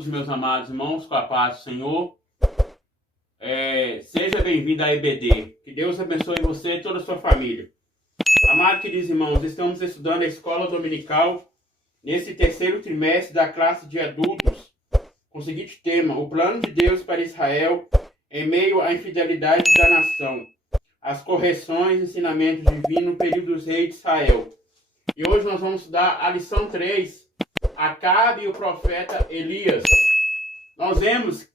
todos, meus amados irmãos, com a paz do Senhor. Seja bem-vindo à EBD. Que Deus abençoe você e toda a sua família. Amados queridos irmãos, estamos estudando a escola dominical nesse terceiro trimestre da classe de adultos, com o seguinte tema: o plano de Deus para Israel em meio à infidelidade da nação, as correções e ensinamentos divinos no período dos reis de Israel. E hoje nós vamos estudar a lição 3, Acabe e o profeta Elias. Nós vemos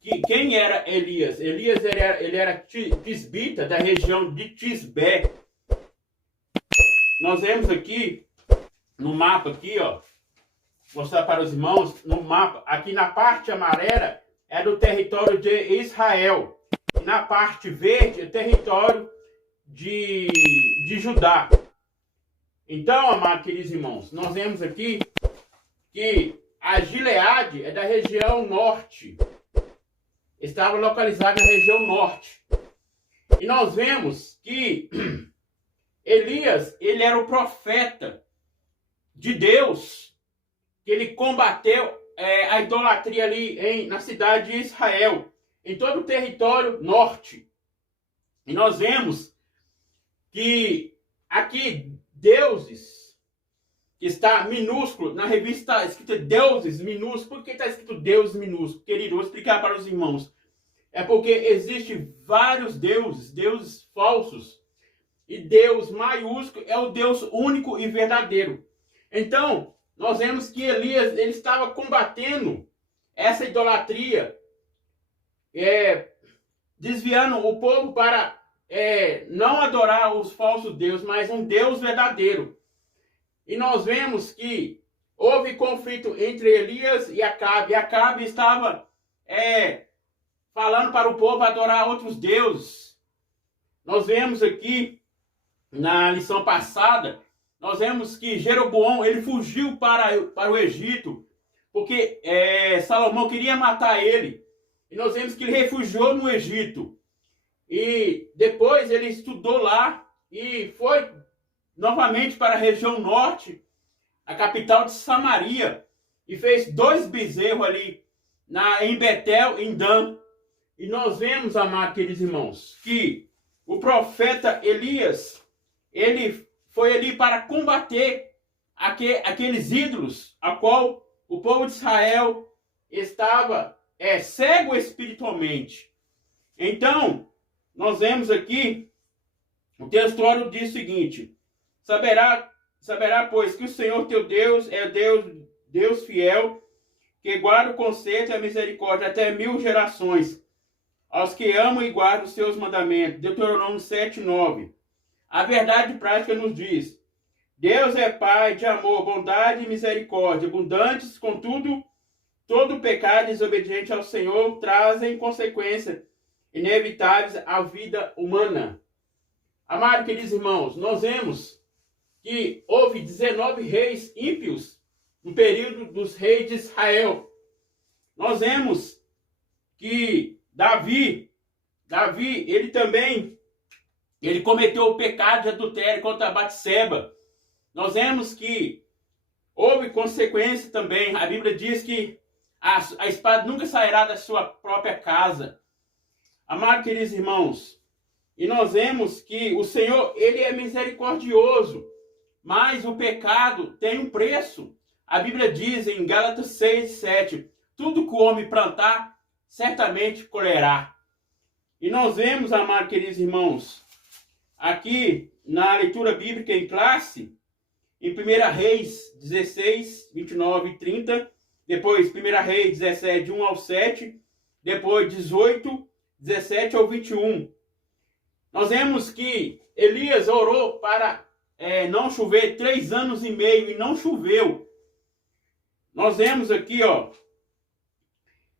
que quem era Elias? Elias ele era tisbita da região de Tisbé. Nós vemos aqui no mapa aqui, ó, mostrar para os irmãos no mapa. Aqui na parte amarela é do território de Israel. E na parte verde é território de Judá. Então, amados queridos irmãos, nós vemos aqui que a Gileade é da região norte. Estava localizada na região norte. E nós vemos que Elias, ele era o profeta de Deus, que ele combateu a idolatria ali na cidade de Israel, em todo o território norte. E nós vemos que aqui deuses, que está minúsculo, na revista está escrito deuses minúsculos. Por que está escrito Deus minúsculo? Querido, vou explicar para os irmãos. É porque existem vários deuses, deuses falsos. E Deus maiúsculo é o Deus único e verdadeiro. Então, nós vemos que Elias ele estava combatendo essa idolatria, desviando o povo para não adorar os falsos deuses, mas um Deus verdadeiro. E nós vemos que houve conflito entre Elias e Acabe. E Acabe estava falando para o povo adorar outros deuses. Nós vemos aqui, na lição passada, nós vemos que Jeroboão ele fugiu para o Egito, porque Salomão queria matar ele. E nós vemos que ele refugiou no Egito. E depois ele estudou lá e foi novamente para a região norte, a capital de Samaria, e fez 2 bezerros ali em Betel, em Dan. E nós vemos, amados queridos irmãos, que o profeta Elias, ele foi ali para combater aqueles ídolos, a qual o povo de Israel estava cego espiritualmente. Então, nós vemos aqui, o texto diz o seguinte: Saberá, pois, que o Senhor teu Deus é Deus fiel, que guarda o conserto e a misericórdia até 1000 gerações, aos que amam e guardam os seus mandamentos. Deuteronômio 7:9. A verdade prática nos diz: Deus é Pai de amor, bondade e misericórdia, abundantes, contudo, todo pecado desobediente ao Senhor trazem consequências inevitáveis à vida humana. Amados queridos irmãos, nós vemos que houve 19 reis ímpios no período dos reis de Israel. Nós vemos que Davi, ele cometeu o pecado de adultério contra Batseba. Nós vemos que houve consequência também. A Bíblia diz que a espada nunca sairá da sua própria casa. Amados queridos irmãos, e nós vemos que o Senhor, ele é misericordioso, mas o pecado tem um preço. A Bíblia diz em Gálatas 6:7, tudo que o homem plantar, certamente colherá. E nós vemos, amados queridos irmãos, aqui na leitura bíblica em classe, em 1 Reis 16, 29 e 30, depois 1 Reis 17, 1 ao 7, depois 18, 17 ao 21. Nós vemos que Elias orou para não chover 3 anos e meio e não choveu. Nós vemos aqui, ó,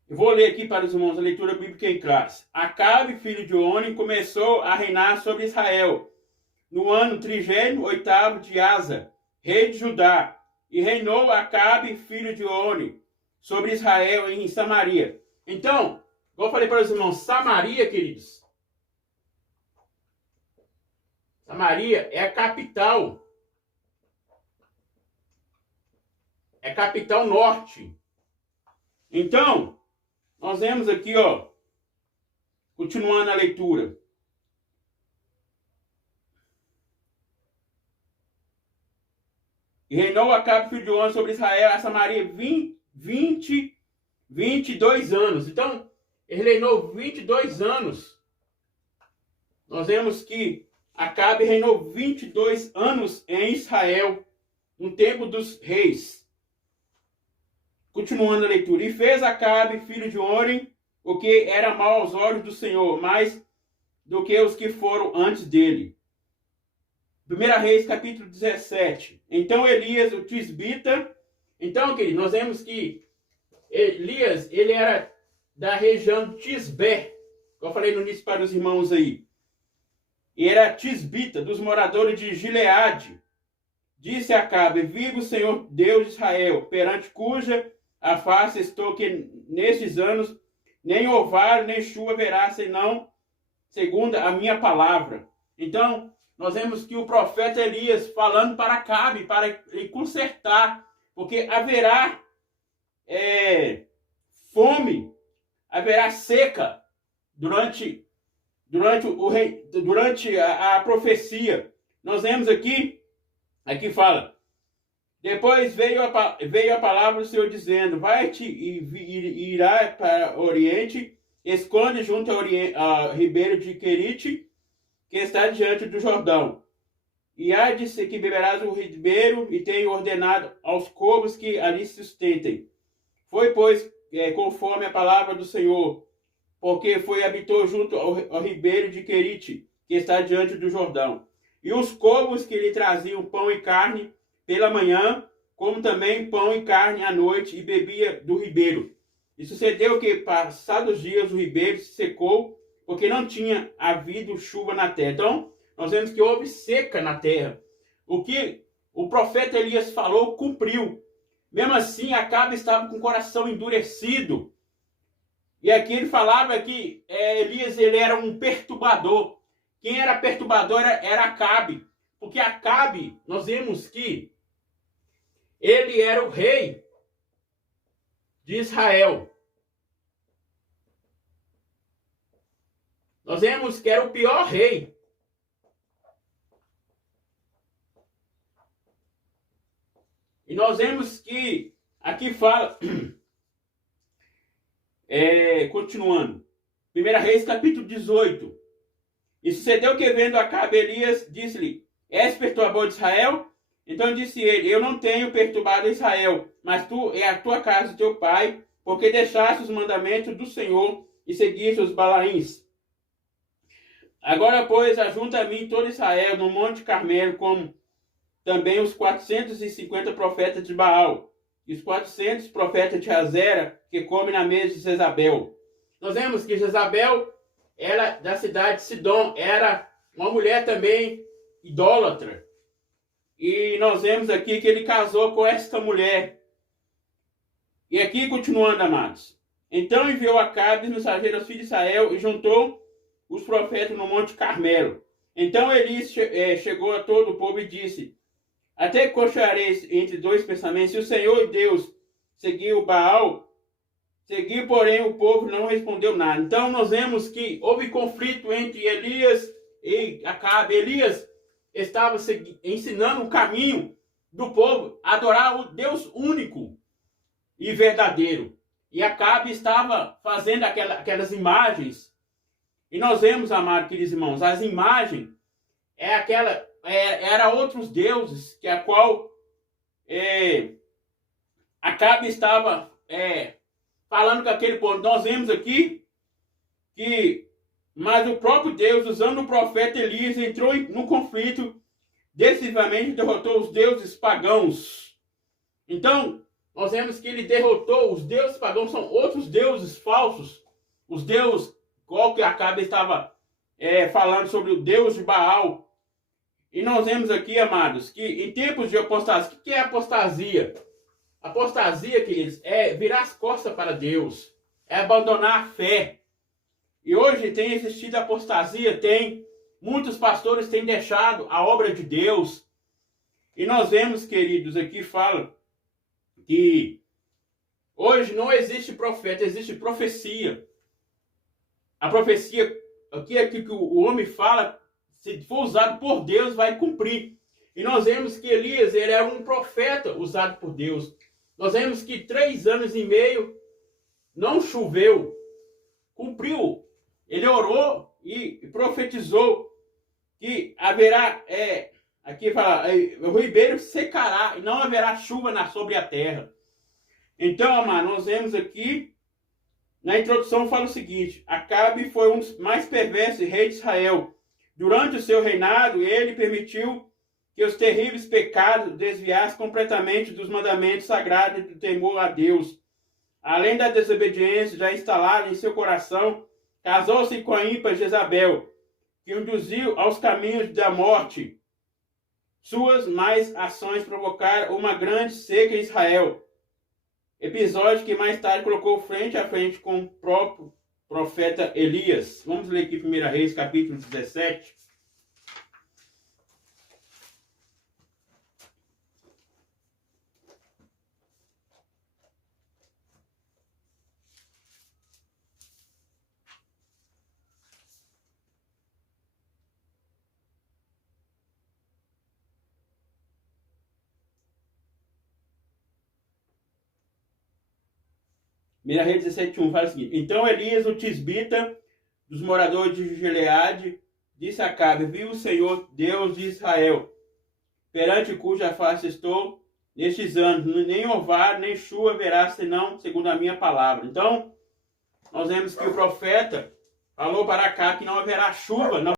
eu vou ler aqui para os irmãos a leitura bíblica em classe. Acabe, filho de Oni, começou a reinar sobre Israel no ano 38º de Asa, rei de Judá, e reinou Acabe, filho de Oni, sobre Israel em Samaria. Então, como eu falei para os irmãos, Samaria, queridos, Samaria é a capital. É a capital norte. Então, nós vemos aqui, ó, continuando a leitura. E reinou Acabe, filho de Jonas, sobre Israel, a Samaria 22 anos. Então, ele reinou 22 anos. Nós vemos que Acabe reinou 22 anos em Israel, no tempo dos reis. Continuando a leitura. E fez Acabe, filho de Orim, o que era mal aos olhos do Senhor, mais do que os que foram antes dele. 1 Reis, capítulo 17. Então Elias, o tisbita. Então, querido, nós vemos que Elias, ele era da região de Tisbé, como eu falei no início para os irmãos aí. E era tisbita, dos moradores de Gileade. Disse Acabe: vive o Senhor Deus de Israel, perante cuja a face estou, que nestes anos nem orvalho nem chuva haverá, senão segundo a minha palavra. Então, nós vemos que o profeta Elias falando para Acabe, para ele consertar, porque haverá fome, haverá seca durante a profecia. Nós vemos aqui fala: depois veio a palavra do Senhor dizendo: vai-te e irá para o oriente, esconde junto ao ribeiro de Querite, que está diante do Jordão. E há de ser que beberás o ribeiro, e tenho ordenado aos corvos que ali se sustentem. Foi, pois, conforme a palavra do Senhor, porque habitou junto ao ribeiro de Querite, que está diante do Jordão. E os corvos que lhe traziam pão e carne pela manhã, como também pão e carne à noite, e bebia do ribeiro. E sucedeu que, passados dias, o ribeiro se secou, porque não tinha havido chuva na terra. Então, nós vemos que houve seca na terra. O que o profeta Elias falou, cumpriu. Mesmo assim, Acabe estava com o coração endurecido. E aqui ele falava que Elias, ele era um perturbador. Quem era perturbador era Acabe. Porque Acabe, nós vemos que ele era o rei de Israel. Nós vemos que era o pior rei. E nós vemos que aqui fala, continuando, 1 Reis, capítulo 18. E sucedeu que, vendo Acabe, Elias disse-lhe: és perturbador de Israel? Então disse ele: eu não tenho perturbado Israel, mas tu é a tua casa e teu pai, porque deixaste os mandamentos do Senhor e seguiste os Balaíns. Agora, pois, ajunta a mim todo Israel no Monte Carmelo, como também os 450 profetas de Baal, e os 400 profetas de Azera, que comem na mesa de Jezabel. Nós vemos que Jezabel, ela da cidade de Sidom, era uma mulher também idólatra. E nós vemos aqui que ele casou com esta mulher. E aqui, continuando, amados. Então enviou Acabe, mensageiro aos filhos de Israel, e juntou os profetas no Monte Carmelo. Então Elias chegou a todo o povo e disse: até cochareis entre dois pensamentos, se o Senhor Deus seguiu Baal, seguiu, porém o povo não respondeu nada. Então nós vemos que houve conflito entre Elias e Acabe. Elias estava ensinando o caminho do povo a adorar o Deus único e verdadeiro. E Acabe estava fazendo aquelas imagens. E nós vemos, amados queridos irmãos, as imagens era outros deuses que a qual Acabe estava falando com aquele povo. Nós vemos aqui mas o próprio Deus, usando o profeta Elias, entrou no conflito, decisivamente derrotou os deuses pagãos. Então, nós vemos que ele derrotou os deuses pagãos, são outros deuses falsos, os deuses, qual que Acabe estava falando sobre o Deus de Baal. E nós vemos aqui, amados, que em tempos de apostasia, o que é apostasia? Apostasia, queridos, é virar as costas para Deus, é abandonar a fé. E hoje tem existido apostasia, muitos pastores têm deixado a obra de Deus. E nós vemos, queridos, aqui fala que Hoje não existe profeta, existe profecia. A profecia, aqui é que o homem fala, se for usado por Deus, vai cumprir. E nós vemos que Elias, ele era um profeta usado por Deus. Nós vemos que 3 anos e meio não choveu. Cumpriu. Ele orou e profetizou que haverá, aqui fala, o ribeiro secará e não haverá chuva sobre a terra. Então, amado, nós vemos aqui, na introdução fala o seguinte: Acabe foi um dos mais perversos reis de Israel. Durante o seu reinado, ele permitiu que os terríveis pecados desviassem completamente dos mandamentos sagrados e do temor a Deus. Além da desobediência já instalada em seu coração, casou-se com a ímpia Jezabel, que induziu aos caminhos da morte. Suas más ações provocaram uma grande seca em Israel, episódio que mais tarde colocou frente a frente com o próprio profeta Elias. Vamos ler aqui 1 Reis, capítulo 17. Reis 17:1 fala o seguinte: Então Elias, o tisbita, dos moradores de Gileade, disse a Acabe: Viu o Senhor, Deus de Israel, perante cuja face estou nestes anos, nem orvalho, nem chuva haverá, senão segundo a minha palavra. Então, nós vemos que o profeta falou para Acabe que não haverá chuva, não